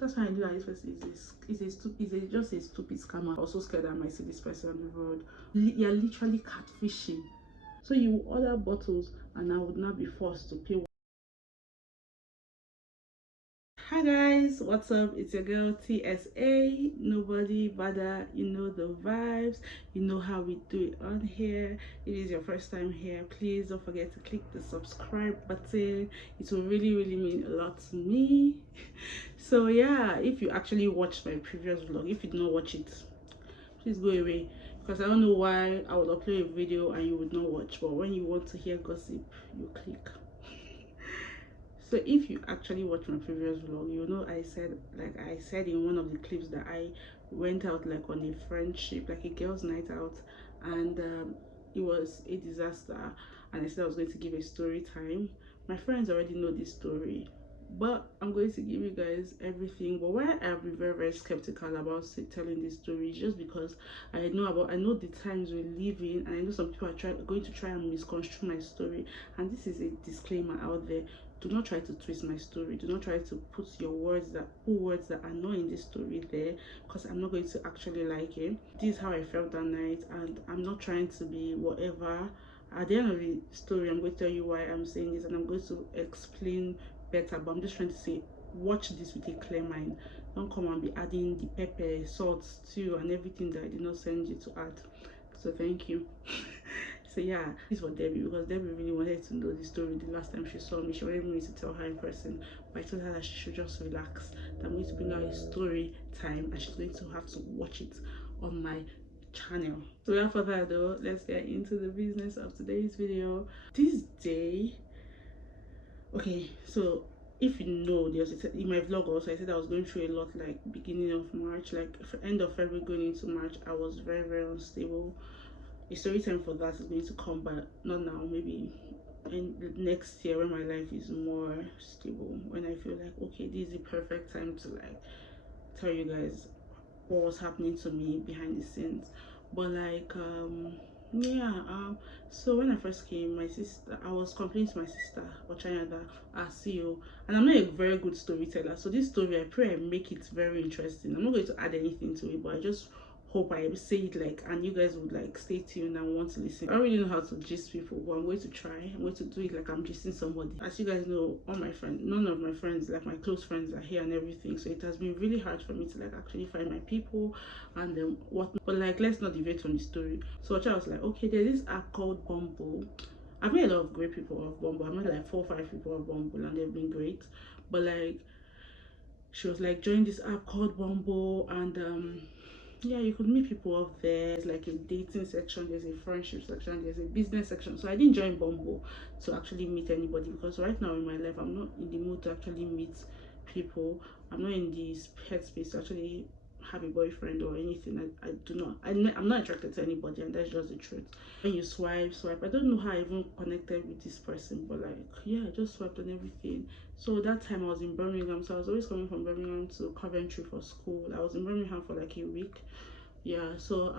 That's why I knew that this person is just a stupid scammer. I was so scared that I might see this person on the road. You're literally catfishing. So you order bottles and I would not be forced to pay. Hi guys, what's up? It's your girl TSA. Nobody bother, you know the vibes, you know how we do it on here. If it is your first time here, please don't forget to click the subscribe button. It will really mean a lot to me. So yeah, if you actually watched my previous vlog, if you did not watch it, please go away, because I don't know why I would upload a video and you would not watch, but when you want to hear gossip, you click. So if you actually watch my previous vlog, you know I said in one of the clips that I went out like on a friendship, like a girls night out, and it was a disaster, and I said I was going to give a story time. My friends already know this story, but I'm going to give you guys everything. But why I'll be very skeptical about telling this story is just because I know the times we live in, and I know some people are going to try and misconstrue my story. And this is a disclaimer out there: do not try to twist my story. Do not try to put words that are not in this story there, because I'm not going to actually like it. This is how I felt that night, and I'm not trying to be whatever. At the end of the story, I'm going to tell you why I'm saying this, and I'm going to explain better. But I'm just trying to say, watch this with a clear mind. Don't come and be adding the pepper, salt, stew, and everything that I did not send you to add. So thank you. So yeah, this was Debbie, because Debbie really wanted to know the story. The last time she saw me, she wanted me to tell her in person, but I told her that she should just relax, that I'm going to bring her a story time and she's going to have to watch it on my channel. So without further ado, let's get into the business of today's video. This day, okay, so if you know, in my vlog also I said I was going through a lot, like beginning of March, like end of February going into March. I was very unstable. A story time for that is going to come, but not now, maybe in the next year when my life is more stable, when I feel like, okay, this is the perfect time to like tell you guys what was happening to me behind the scenes. But like so when I first came, my sister, I was complaining to my sister Ochayada, our CEO, and I'm not a very good storyteller, so this story I pray I make it very interesting. I'm not going to add anything to it, but I just hope I say it like, and you guys would like stay tuned and want to listen. I don't really know how to gist people, but I'm going to try. I'm going to do it like I'm gisting somebody. As you guys know, all my friends, none of my friends, like my close friends, are here and everything, so it has been really hard for me to like actually find my people and what. But like, let's not deviate from the story. So I was like, okay, there's this app called Bumble. I've met a lot of great people of Bumble. I've met like 4 or 5 people of Bumble and they've been great. But like, she was like, join this app called Bumble, and yeah, you could meet people up there. There's like a dating section, there's a friendship section, there's a business section. So I didn't join Bumble to actually meet anybody, because right now in my life I'm not in the mood to actually meet people. I'm not in this headspace to actually have a boyfriend or anything. I'm not attracted to anybody, and that's just the truth. When you swipe, I don't know how I even connected with this person, but like, yeah, I just swiped on everything. So that time I was in Birmingham, so I was always coming from Birmingham to Coventry for school. I was in Birmingham for like a week. Yeah, so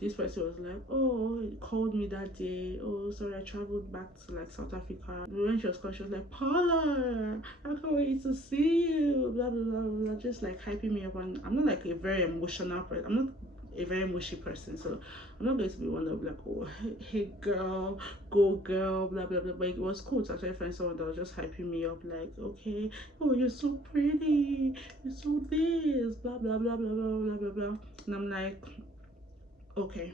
this person was like, oh, he called me that day. Oh, sorry, I traveled back to like South Africa. When she was called, she was like, Paula, I can't wait to see you, blah blah blah blah, just like hyping me up. And I'm not like a very emotional person. I'm not a very mushy person, so I'm not going to be one that will be like, oh, hey girl, go girl, blah blah blah. But it was cool to actually find someone that was just hyping me up, like, okay, oh, you're so pretty, you're so this, blah blah blah blah blah blah blah blah. And I'm like, okay,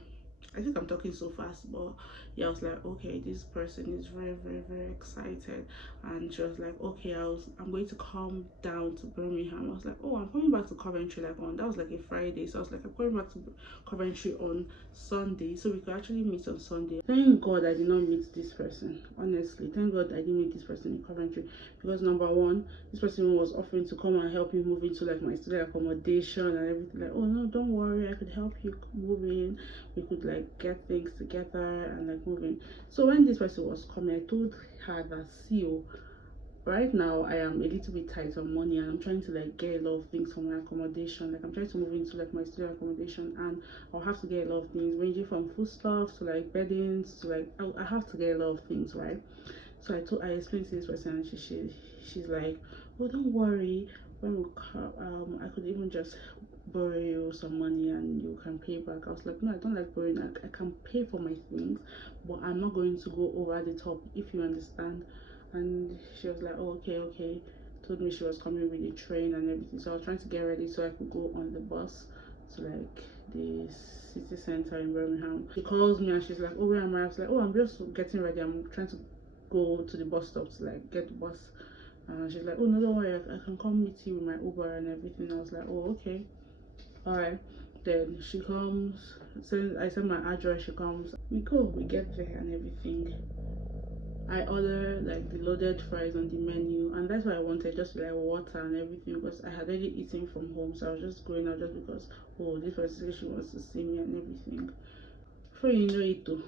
I think I'm talking so fast, but yeah, I was like, okay, this person is very excited. And she was like, okay, I'm going to come down to Birmingham. I was like, oh, I'm coming back to Coventry like on, that was like a Friday, so I was like, I'm coming back to Coventry on Sunday, so we could actually meet on Sunday. Thank God I did not meet this person. Honestly, thank God I didn't meet this person in Coventry, because number one, this person was offering to come and help me move into like my student accommodation and everything. Like, oh no, don't worry, I could help you move in, we could like get things together and like moving. So when this person was coming, I told her that, see, right now I am a little bit tight on money, and I'm trying to like get a lot of things for my accommodation. Like, I'm trying to move into like my student accommodation, and I'll have to get a lot of things ranging from food stuff to like beddings to like, I have to get a lot of things, right? So I explained to this person, and she's like, oh, don't worry, I could even just borrow you some money and you can pay back. I was like, no, I don't like borrowing. I can pay for my things, but I'm not going to go over the top, if you understand. And she was like, oh, okay, okay. Told me she was coming with the train and everything, so I was trying to get ready so I could go on the bus to like the city center in Birmingham. She calls me and she's like, oh, where am I? I was like, oh, I'm just getting ready. I'm trying to go to the bus stop to like get the bus. She's like, oh no, don't worry, I can come meet you with my Uber and everything. I was like, oh, okay, all right. Then she comes, I send my address, she comes, we go, we get there and everything. I order like the loaded fries on the menu, and that's what I wanted, just like water and everything, because I had already eaten from home. So I was just going out just because, oh, this person, she wants to see me and everything. Before you know it though,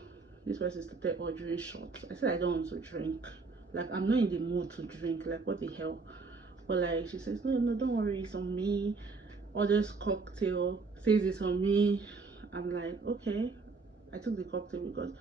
this person started ordering shots. I said I don't want to drink, like I'm not in the mood to drink, like what the hell. But like she says, no, no, don't worry, it's on me. Orders cocktail, says it's on me. I'm like, okay. I took the cocktail because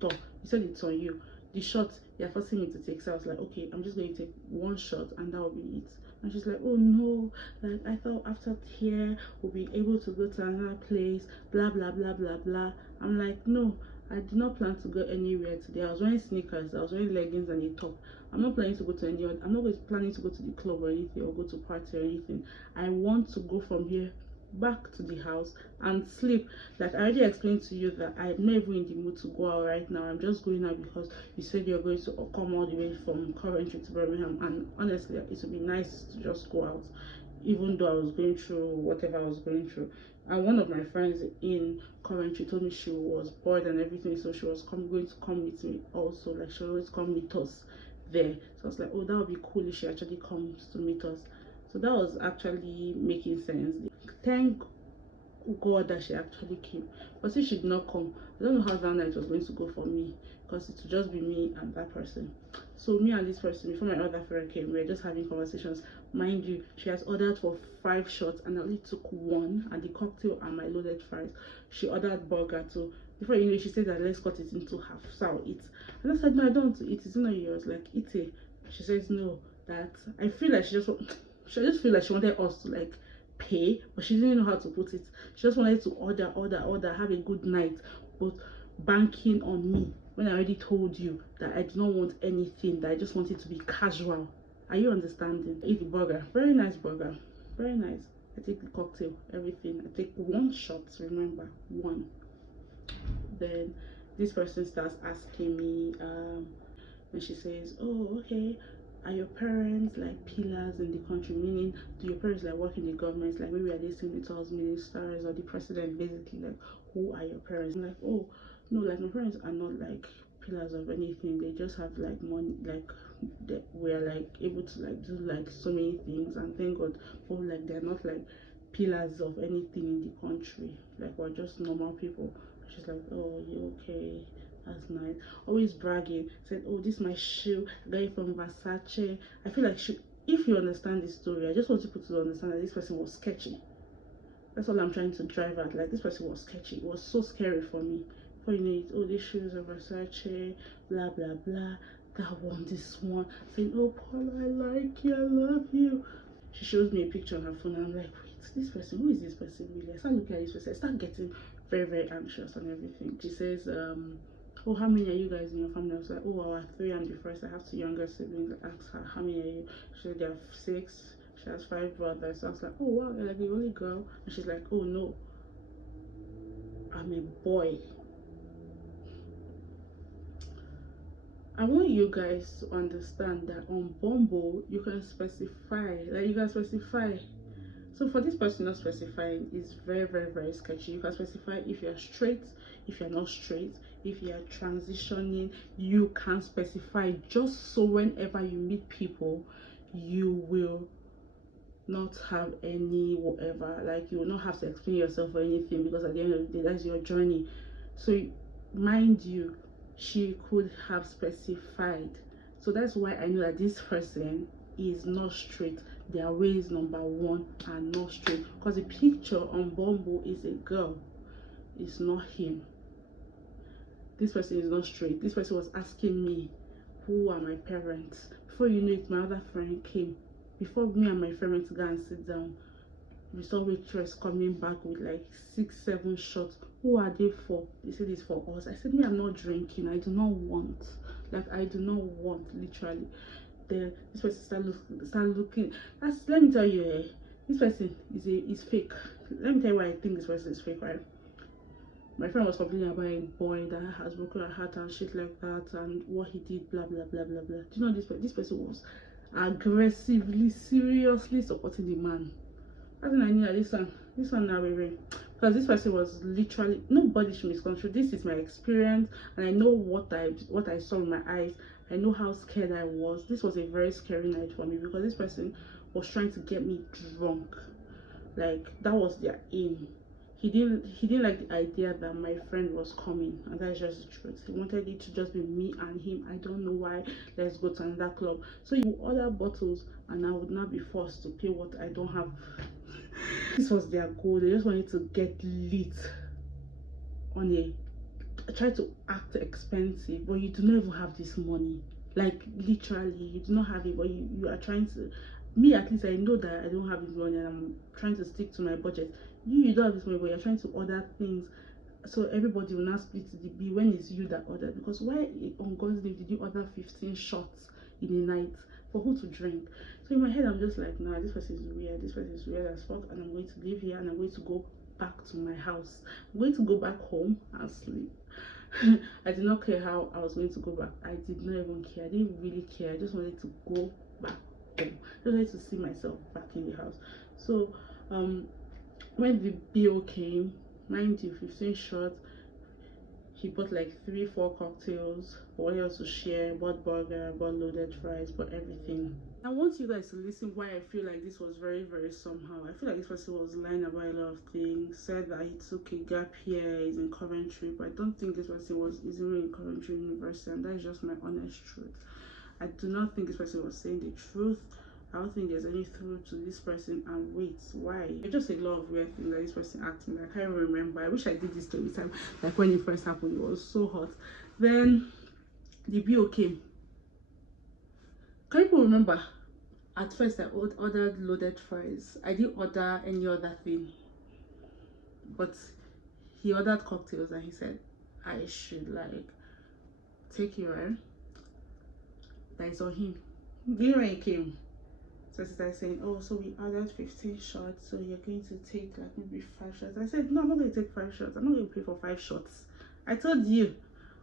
Tom, you said it's on you. The shot you're forcing me to take. So I was like, okay, I'm just going to take one shot and that will be it. And she's like, oh no, like I thought after here we'll be able to go to another place, blah blah blah blah blah. I'm like, no, I did not plan to go anywhere today. I was wearing sneakers, I was wearing leggings and a top. I'm not planning to go to any other, I'm not planning to go to the club or anything, or go to party or anything. I want to go from here back to the house and sleep. Like I already explained to you that I'm not even in the mood to go out right now. I'm just going out because you said you're going to come all the way from Coventry to Birmingham, and honestly it would be nice to just go out, even though I was going through whatever I was going through. And one of my friends in Coventry told me she was bored and everything, so she was going to come meet me also. Like she always come meet us there. So I was like, oh, that would be cool if she actually comes to meet us. So that was actually making sense. Thank God that she actually came. But since she did not come, I don't know how that night was going to go for me, because it would just be me and that person. So me and this person, before my other friend came, we were just having conversations. Mind you, she has ordered for 5 shots and I only took 1, and the cocktail and my loaded fries. She ordered burger too. Before you know, she said that let's cut it into half so I'll eat. And I said, no, I don't want to eat, it's not yours, like eat it. She says no, that I feel like she just feel like she wanted us to like pay, but she didn't know how to put it. She just wanted to order, have a good night, but banking on me when I already told you that I do not want anything, that I just want it to be casual. Are you understanding? I eat the burger, very nice burger, very nice. I take the cocktail, everything. I take 1 shot, remember, 1. Then this person starts asking me, and she says, oh, okay, are your parents like pillars in the country? Meaning, do your parents like work in the government? Like maybe are they senators, ministers, or the president? Basically, like who are your parents? I'm like, oh no, like my parents are not like pillars of anything. They just have like money, like we're like able to like do like so many things, and thank God. But like they're not like pillars of anything in the country. Like we're just normal people. She's like, oh, you okay? That's nice. Always bragging. Said, oh, this is my shoe. I got it from Versace. I feel like if you understand this story, I just want people to understand that this person was sketchy. That's all I'm trying to drive at. Like this person was sketchy. It was so scary for me. For you know, oh, these shoes are Versace, blah blah blah. That one, this one. Saying, oh, Paula, I like you, I love you. She shows me a picture on her phone, and I'm like, wait, this person, who is this person really? I start looking at this person, I start getting very, very anxious and everything. She says, oh, how many are you guys in your family? I was like, oh, I have 3, I'm the first. I have 2 younger siblings. I asked her, how many are you? She said, there are 6. She has 5 brothers. So I was like, oh wow, you're like the only girl. And she's like, oh no, I'm a boy. I want you guys to understand that on Bumble you can specify, like you can specify. So for this person not specifying is very, very, very sketchy. You can specify if you're straight, if you're not straight, if you're transitioning. You can specify, just so whenever you meet people you will not have any whatever, like you will not have to explain yourself or anything, because at the end of the day that's your journey. So mind you, she could have specified. So that's why I know that this person is not straight. Their ways number 1 are not straight, because the picture on Bumble is a girl, it's not him. This person is not straight. This person was asking me, who are my parents? Before you know it, my other friend came. Before me and my friend went to go and sit down, we saw waitress coming back with like 6 7 shots. Who are they for? They said it's for us. I said, me, I'm not drinking. I do not want. Like, I do not want, literally. Then this person start looking. Let me tell you, this person is fake. Let me tell you why I think this person is fake, right? My friend was complaining about a boy that has broken her heart and shit like that, and what he did, blah blah blah blah blah. Do you know this person was aggressively, seriously supporting the man. I think I knew that this one now really, because this person was literally, nobody should misconstrue. This is my experience, and I know what I saw in my eyes. I know how scared I was. This was a very scary night for me because this person was trying to get me drunk. Like, that was their aim. He didn't like the idea that my friend was coming, and that's just the truth. He wanted it to just be me and him. I don't know why. Let's go to another club. So you order bottles, and I would not be forced to pay what I don't have. This was their goal. They just wanted to get lit on a try to act expensive, but you do not even have this money. Like, literally, you do not have it, but you are trying to. Me, at least, I know that I don't have this money, and I'm trying to stick to my budget. You don't have this money, but you're trying to order things, so everybody will not split the bill when it's you that ordered. Because why on God's day did you order 15 shots in a night? For who to drink? So in my head, I'm just like, nah, this person is weird. This person is weird as fuck, and I'm going to live here, and I'm going to go back to my house. I'm going to go back home and sleep. I did not care how I was going to go back. I did not even care. I didn't really care. I just wanted to go back home. I just wanted to see myself back in the house. So when the bill came, 15 shots, he bought like 3 4 cocktails, wanted us to share, bought burger, bought loaded fries, bought everything. I want you guys to listen why I feel like this was very, very somehow. I feel like this person was lying about a lot of things, said that he took a gap year, he's in Coventry, but I don't think this person is even in Coventry University, and that is just my honest truth. I do not think this person was saying the truth. I don't think there's any truth to this person. And wait, why? It's just a lot of weird things that this person asked me. I can't remember. I wish I did this story time. Like when it first happened, it was so hot. Then the bill came. Can you remember? At first, I ordered loaded fries. I didn't order any other thing. But he ordered cocktails, and he said I should like take it, right? That is on him. Then when he came, so she started saying, oh, so we ordered 15 shots, so you're going to take like maybe 5 shots. I said, no, I'm not going to take 5 shots. I'm not going to pay for 5 shots. I told you,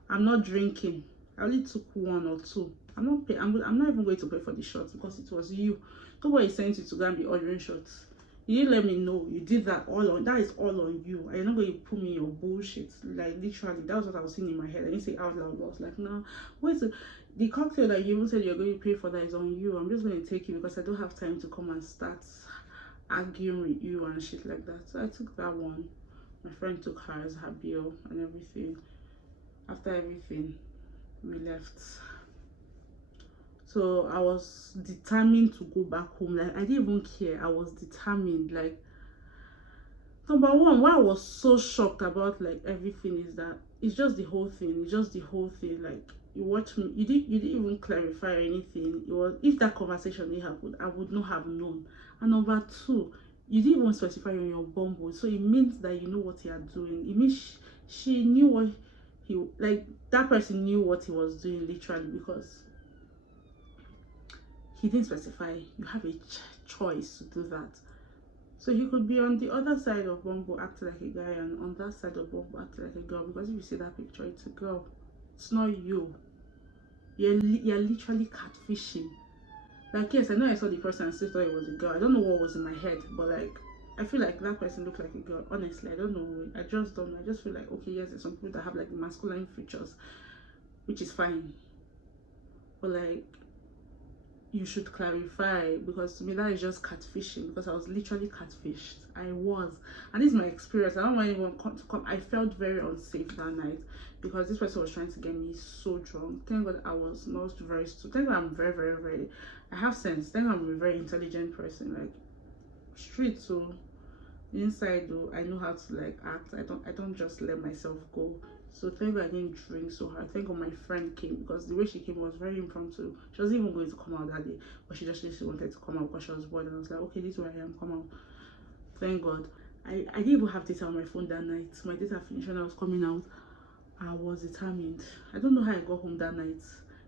I'm not drinking. I only took 1 or 2. I'm not even going to pay for the shots because it was you. Nobody sent you to go and be ordering shots. You didn't let me know. You did that that is all on you. And you're not going to put me in your bullshit. Like, literally, that was what I was saying in my head. I didn't say out loud. I was like, no, wait. The cocktail that you even said you're going to pay for, that is on you. I'm just going to take it because I don't have time to come and start arguing with you and shit like that. So I took that one. My friend took hers, her bill and everything. After everything, we left. So I was determined to go back home. Like, I didn't even care. I was determined. Like, number one, why I was so shocked about like everything is that it's just the whole thing. It's just the whole thing. Like, you watch me, you didn't even clarify anything. It was, if that conversation didn't happen, I would not have known. And number two, you didn't even specify on your bumble, so it means that you know what you are doing. It means she knew what he, like, that person knew what he was doing, literally, because he didn't specify. You have a choice to do that. So he could be on the other side of Bumble acting like a guy, and on that side of Bumble acting like a girl. Because if you see that picture, it's a girl. It's not you. You're literally catfishing. Like, yes, I know I saw the person and still thought it was a girl. I don't know what was in my head, but like, I feel like that person looked like a girl. Honestly, I don't know. I just don't know. I just feel like, okay, yes, there's some people that have like masculine features, which is fine. But like, you should clarify, because to me that is just catfishing, because I was literally catfished. I was, and this is my experience. I don't want anyone to come. I felt very unsafe that night because this person was trying to get me so drunk. Thank God I was not very stupid. Thank God I'm very, very, very, I have sense. Thank God I'm a very intelligent person. Like, street, so inside though, I know how to like act. I don't just let myself go. So thank God I didn't drink so hard. Thank God my friend came, because the way she came was very impromptu. She wasn't even going to come out that day, but she just said she wanted to come out because she was bored, and I was like, okay, this is where I am, come out. Thank God. I didn't even have data on my phone that night. My data finished when I was coming out. I was determined. I don't know how I got home that night.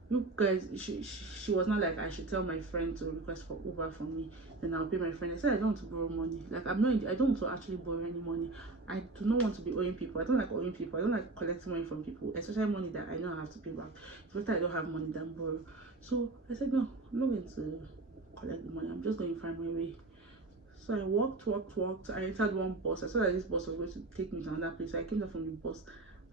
You guys, she was not like I should tell my friend to request for Uber for me, then I'll pay my friend. I said I don't want to borrow money. Like I don't want to actually borrow any money. I do not want to be owing people. I don't like owing people. I don't like collecting money from people, especially money that I know I have to pay back. It's better I don't have money than borrow. So I said no, I'm not going to collect the money. I'm just going to find my way. So I walked. I entered one bus. I saw that this bus was going to take me to another place. So I came down from the bus.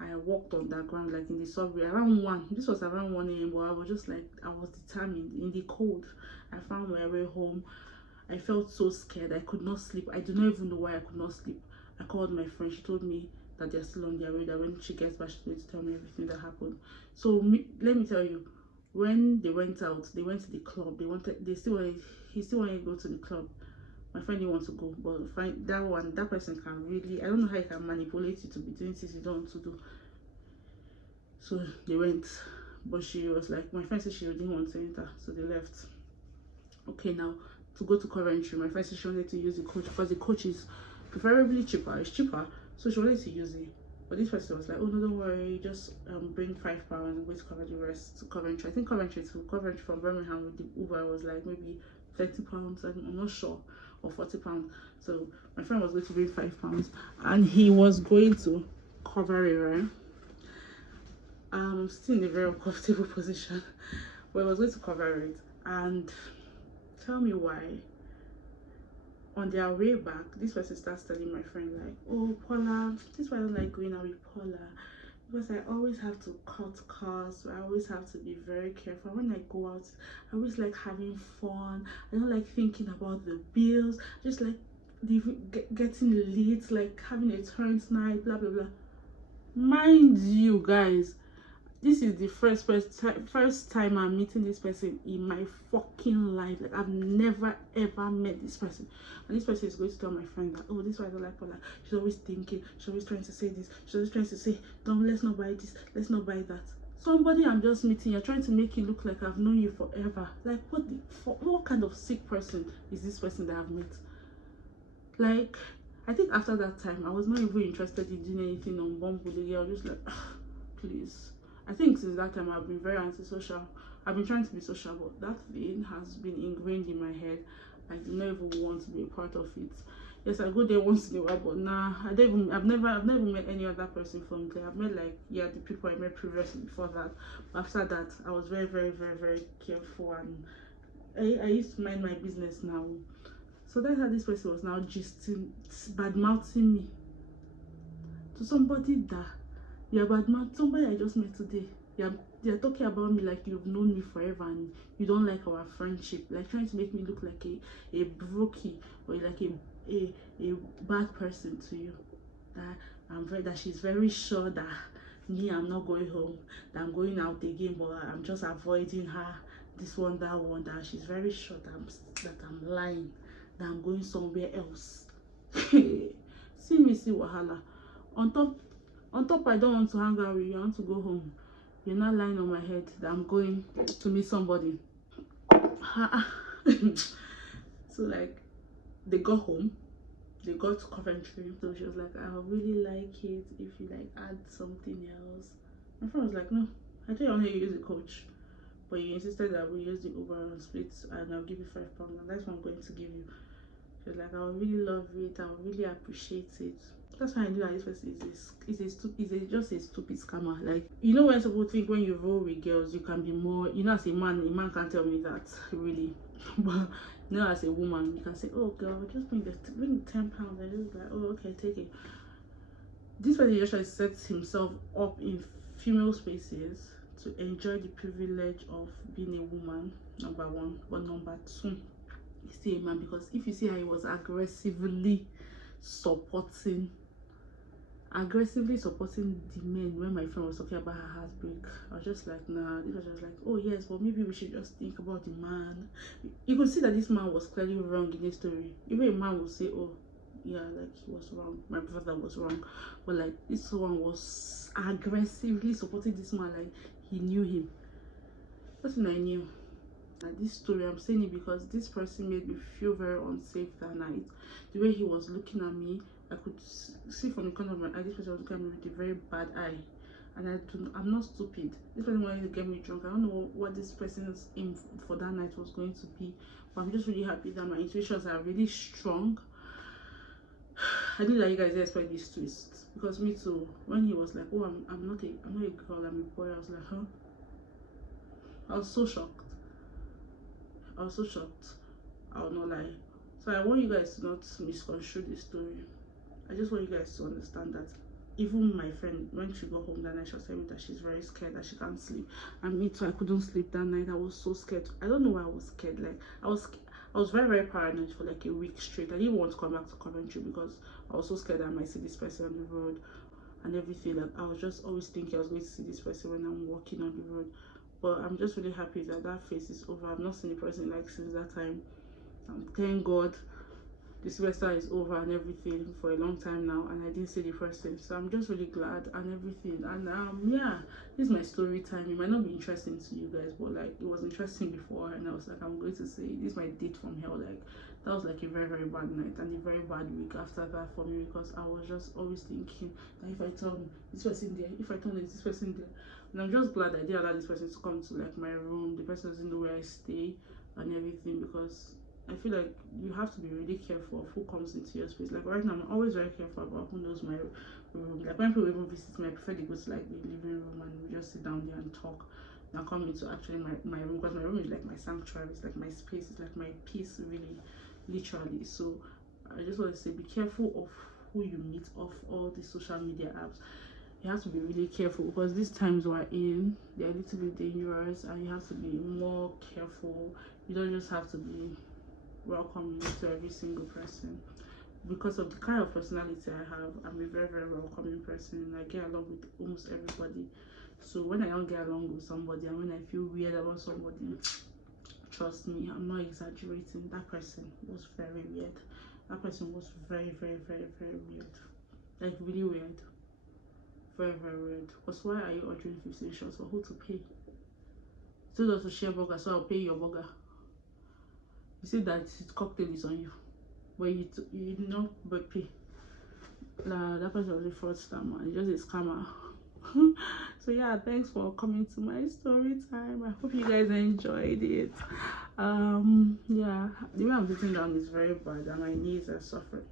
I walked on that ground, like in the subway, around 1. This was around 1 a.m. But I was just like, I was determined. In the cold, I found my way home. I felt so scared. I could not sleep. I do not even know why I could not sleep. I called my friend. She told me that they're still on their way, that when she gets back, she's going to tell me everything that happened. So let me tell you, when they went out, they went to the club. He still wanted to go to the club. My friend didn't want to go, but find that person can really, I don't know how he can manipulate you to be doing things you don't want to do. So they went, but she was like, my friend said she didn't want to enter, so they left. Okay, now to go to Coventry, my friend said she wanted to use the coach because the coach is preferably cheaper. It's cheaper, so she wanted to use it. But this person was like, oh no, don't worry, just bring £5 and wait to cover the rest to Coventry. I think Coventry from Birmingham with the Uber was like maybe £30. I'm not sure, or £40. So my friend was going to bring £5, and he was going to cover it, right? I'm still in a very uncomfortable position, but I was going to cover it. And tell me why. On their way back, this person starts telling my friend like, oh Paula, this is why I don't like going out with Paula, because I always have to cut costs. I always have to be very careful when I go out. I always like having fun. I don't like thinking about the bills. Just like getting lit, like having a turns night, blah blah blah. Mind you guys, this is the first time I'm meeting this person in my fucking life. Like I've never ever met this person, and this person is going to tell my friend that, oh, this is why I don't like Paula. She's always thinking, she's always trying to say this, she's always trying to say, don't, let's not buy this, let's not buy that. Somebody I'm just meeting, you're trying to make it look like I've known you forever. Like what kind of sick person is this person that I've met? Like I think after that time I was not even interested in doing anything on Bumble. I was just like, please. I think since that time I've been very antisocial. I've been trying to be social, but that thing has been ingrained in my head. I do not even want to be a part of it. Yes, I go there once in a while, but nah, I've never met any other person from there. I've met like, yeah, the people I met previously before that. But after that, I was very, very, very, very careful, and I used to mind my business now. So that's how this person was now gisting, bad mouthing me to somebody that, yeah, but somebody I just met today. You're talking about me like you've known me forever, and you don't like our friendship, like trying to make me look like a brokey, or like a bad person to you. That she's very sure that me, I'm not going home, that I'm going out again, but I'm just avoiding her, this one, that one, that she's very sure that I'm lying, that I'm going somewhere else. See me, see wahala. On top, I don't want to hang out with you. I want to go home. You're not lying on my head that I'm going to meet somebody. So like, they got home. They got to Coventry. So she was like, I would really like it if you like add something else. My friend was like, no, I think I want to use the coach, but you insisted that we use the Uber and split, and I'll give you £5, and that's what I'm going to give you. She was like, I would really love it. I would really appreciate it. That's why I knew that this person is just a stupid scammer. Like, you know, when people think when you roll with girls, you can be more, you know, as a man can't tell me that, really. But you know, as a woman, you can say, oh girl, just bring £10, and just like, oh okay, take it. This person usually sets himself up in female spaces to enjoy the privilege of being a woman, number one. But number two, he's still a man, because if you see how he was aggressively supporting the men when my friend was talking about her heartbreak, I was just like, nah. This was just like, oh yes, but maybe we should just think about the man. You could see that this man was clearly wrong in this story. Even a man would say, oh, yeah, like he was wrong, my brother was wrong, but like this one was aggressively supporting this man like he knew him. Person I knew. This story, I'm saying it because this person made me feel very unsafe that night. The way he was looking at me, I could see from the corner of my eye this person was looking at me with a very bad eye. And I'm not stupid. This person wanted to get me drunk. I don't know what this person's aim for that night was going to be, but I'm just really happy that my intuitions are really strong. I knew that you guys didn't expect this twist, because me too, when he was like, oh, I'm not a girl, I'm a boy, I was like, huh? I was so shocked. I was so shocked. I will not lie. So I want you guys to not misconstrue this story. I just want you guys to understand that even my friend, when she got home that night, she was telling me that she's very scared, that she can't sleep. And me too, I couldn't sleep that night. I was so scared. I don't know why I was scared. Like I was very, very paranoid for like a week straight. I didn't want to come back to Coventry because I was so scared that I might see this person on the road and everything. Like I was just always thinking I was going to see this person when I'm walking on the road. But I'm just really happy that that phase is over. I've not seen the person like since that time. Thank God the semester is over and everything for a long time now, and I didn't see the person, so I'm just really glad and everything. And yeah, this is my story time. It might not be interesting to you guys, but like it was interesting before, and I was like, I'm going to say this is my date from hell. Like that was like a very, very bad night and a very bad week after that for me, because I was just always thinking that if I turn this person there, if I turn this person there. And I'm just glad I did allow this person to come to like my room. The person doesn't know where I stay and everything, because I feel like you have to be really careful of who comes into your space. Like right now, I'm always very careful about who knows my room. Like when people even visit me, I prefer to go to like the living room and we just sit down there and talk. Now come into actually my room, because my room is like my sanctuary. It's like my space. It's like my peace, really, literally. So I just want to say, be careful of who you meet off all the social media apps. You have to be really careful, because these times we're in, they're a little bit dangerous, and you have to be more careful. You don't just have to be welcoming to every single person. Because of the kind of personality I have, I'm a very, very welcoming person, and I get along with almost everybody. So when I don't get along with somebody, and when I feel weird about somebody, trust me, I'm not exaggerating, that person was very weird. That person was very, very, very, very weird. Like really weird. Very, very weird. Because why are you ordering 15 shots for who to pay? You told us to share burger, so I'll pay your burger. You said that cocktail is on you, but you did not but pay. That person was a fraud scammer. It's just a scammer. So yeah, thanks for coming to my story time. I hope you guys enjoyed it. Yeah, the way I'm sitting down is very bad and my knees are suffering.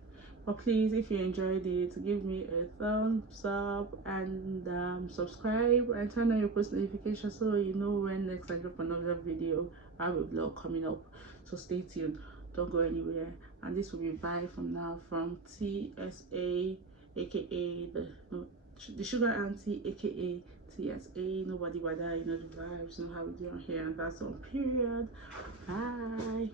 But please, if you enjoyed it, give me a thumbs up and subscribe and turn on your post notifications so you know when next I drop another video. I have a vlog coming up, so stay tuned, don't go anywhere. And this will be bye from now from TSA, aka the sugar auntie, aka TSA. Nobody but that, you know the vibes, you know how we do on here, and that's on period. Bye.